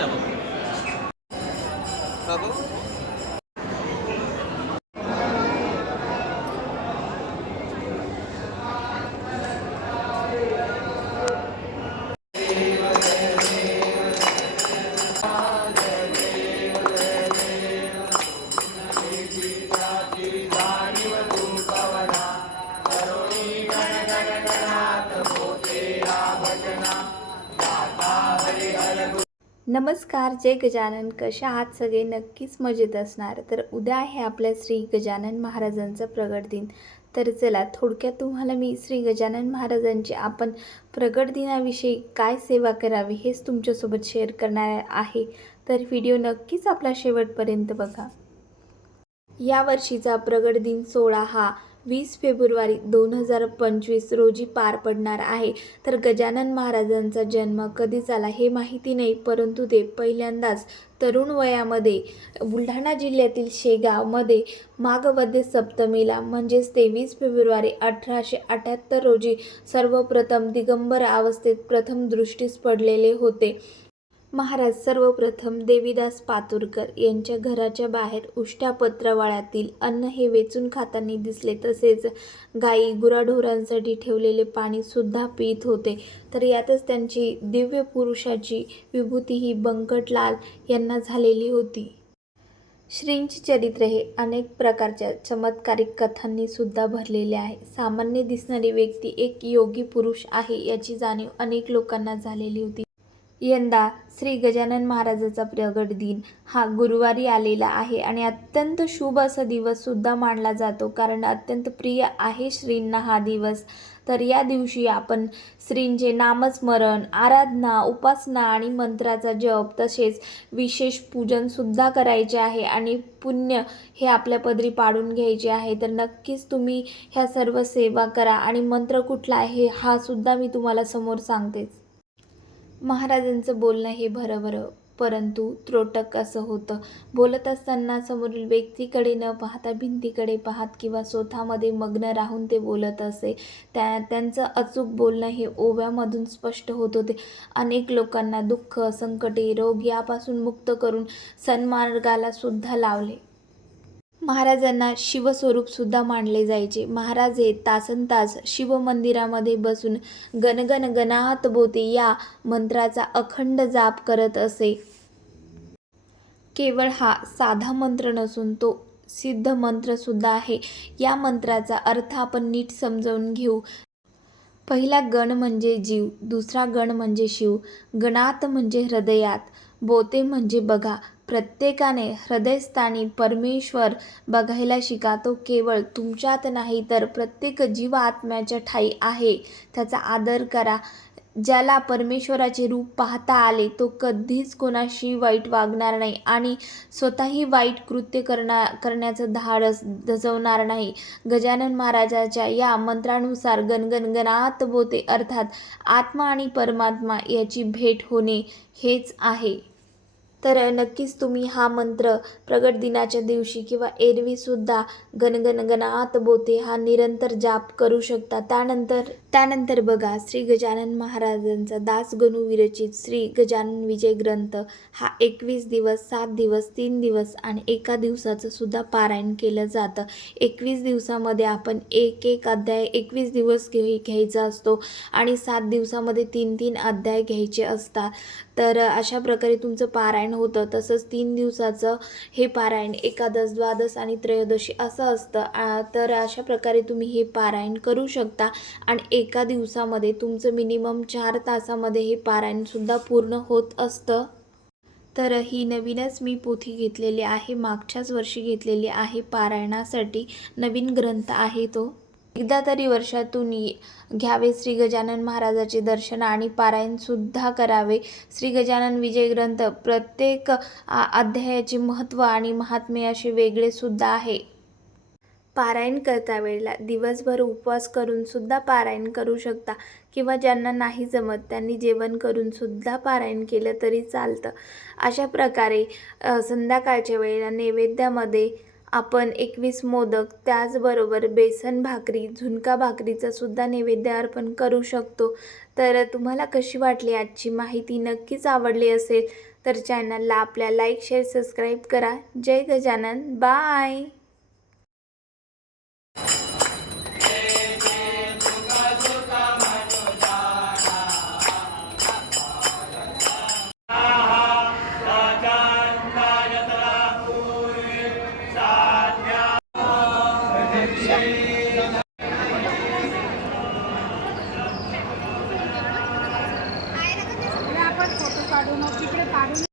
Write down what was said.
যাব। বাবু? नमस्कार जय गजानन. कशा आहात सगळे? नक्कीच मजेत असणार. तर उद्या आहे आपल्या श्री गजानन महाराजांचा प्रगट दिन. तर चला थोडक्यात तुम्हाला मी श्री गजानन महाराजांची आपण प्रगट दिनाविषयी काय सेवा करावी हेच तुमच्यासोबत शेअर करणार आहे. तर व्हिडिओ नक्कीच आपला शेवटपर्यंत बघा. या वर्षीचा प्रगट दिन सोहळा हा वीस फेब्रुवारी दोन हजार पंचवीस रोजी पार पडणार आहे. तर गजानन महाराजांचा जन्म कधी झाला हे माहिती नाही परंतु ते पहिल्यांदाच तरुण वयामध्ये बुलढाणा जिल्ह्यातील शेगावमध्ये माघवद्य सप्तमीला म्हणजेच तेवीस फेब्रुवारी अठराशे अठ्याहत्तर रोजी सर्वप्रथम दिगंबर अवस्थेत प्रथम दृष्टीस पडलेले होते. महाराज सर्वप्रथम देवीदास पातुरकर यांच्या घराच्या बाहेर उष्ट्या पत्रवाळ्यातील अन्न हे वेचून खाताना दिसले. तसेच गाई गुराढोरांसाठी ठेवलेले पाणीसुद्धा पित होते. तर यातच त्यांची दिव्य पुरुषाची विभूती ही बंकटलाल यांना झालेली होती. श्रींचे चरित्र हे अनेक प्रकारच्या चमत्कारिक कथांनी सुद्धा भरलेले आहे. सामान्य दिसणारी व्यक्ती एक योगी पुरुष आहे याची जाणीव अनेक लोकांना झालेली होती. यंदा श्री गजानन महाराजाचा प्रगट दिन हा गुरुवारी आलेला आहे आणि अत्यंत शुभ असा दिवससुद्धा मानला जातो कारण अत्यंत प्रिय आहे श्रींना हा दिवस. तर या दिवशी आपण श्रींचे नामस्मरण आराधना उपासना आणि मंत्राचा जप तसेच विशेष पूजनसुद्धा करायचे आहे आणि पुण्य हे आपल्या पदरी पाडून घ्यायचे आहे. तर नक्कीच तुम्ही ह्या सर्व सेवा करा आणि मंत्र कुठला आहे हा सुद्धा मी तुम्हाला समोर सांगतेच. महाराजांचं बोलणं हे भरभरं परंतु त्रोटक असं होतं. बोलत असताना समोरील व्यक्तीकडे न पाहता भिंतीकडे पाहत किंवा स्वतःमध्ये मग्न राहून ते बोलत असे त्या त्यांचं अचूक बोलणं हे ओव्यामधून स्पष्ट होत होते. अनेक लोकांना दुःख संकटे रोग यापासून मुक्त करून सन्मार्गाला सुद्धा लावले. महाराजांना शिवस्वरूपसुद्धा मानले जायचे. महाराज हे तासन तास शिवमंदिरामध्ये बसून गणगण गणात बोते या मंत्राचा अखंड जाप करत असे. केवळ हा साधा मंत्र नसून तो सिद्ध मंत्रसुद्धा आहे. या मंत्राचा अर्थ आपण नीट समजावून घेऊ. पहिला गण म्हणजे जीव दुसरा गण म्हणजे शिव गणात म्हणजे हृदयात बोते म्हणजे बघा प्रत्येकाने हृदयस्थानी परमेश्वर बघायला शिका. तो केवळ तुमच्यात नाही तर प्रत्येक जीव आत्म्याच्या ठाई आहे. त्याचा आदर करा. ज्याला परमेश्वराचे रूप पाहता आले तो कधीच कोणाशी वाईट वागणार नाही आणि स्वतःही वाईट कृत्य करणा करण्याचं धाडस धजवणार नाही. गजानन महाराजाच्या या मंत्रानुसार गणगण गणात बोते अर्थात आत्मा आणि परमात्मा याची भेट होणे हेच आहे. तर नक्कीच तुम्ही हा मंत्र प्रगट दिनाच्या दिवशी किंवा एरवीसुद्धा गनगनगनात बोते. हा निरंतर जाप करू शकता. त्यानंतर त्यानंतर बघा श्री गजानन महाराजांचा दासगणू विरचित श्री गजानन विजय ग्रंथ हा एकवीस दिवस सात दिवस तीन दिवस आणि एका दिवसाचं सुद्धा पारायण केलं जातं. एकवीस दिवसामध्ये आपण एक एक अध्याय एकवीस दिवस घे घ्यायचा असतो आणि सात दिवसामध्ये तीन तीन अध्याय घ्यायचे असतात. तर अशा प्रकारे तुमचं पारायण होतं. तसंच तीन दिवसाचं हे पारायण एकादश द्वादश आणि त्रयोदशी असं असतं. तर अशा प्रकारे तुम्ही हे पारायण करू शकता आणि एका दिवसामध्ये तुमचं मिनिमम चार तासामध्ये हे पारायणसुद्धा पूर्ण होत असतं. तर ही नवीनच मी पोथी घेतलेली आहे. मागच्याच वर्षी घेतलेली आहे. पारायणासाठी नवीन ग्रंथ आहे तो. एकदा तरी वर्षातून ये- घ्यावे श्री गजानन महाराजाचे दर्शन आणि पारायणसुद्धा करावे. श्री गजानन विजय ग्रंथ प्रत्येक अध्यायाचे महत्त्व आणि महात्म्य असे वेगळेसुद्धा आहे. पारायण करता वेळेला. दिवसभर उपवास करून सुद्धा पारायण करू शकता. किंवा ज्यांना नाही जमत त्यांनी जेवण करून सुद्धा पारायण केलं तरी चालतं. अशा प्रकारे संध्याकाळच्या वेळेला नैवेद्यामध्ये आपण एकवीस मोदक त्याचबरोबर बेसन भाकरी झुणका भाकरीचा सुद्धा नैवेद्य अर्पण करू शकतो. तर तुम्हाला कशी वाटली आजची माहिती नक्कीच आवडली असेल तर चॅनलला आपल्या लाईक शेअर सबस्क्राईब करा. जय Gajanan. Bye! काढू मग तिकडे काढून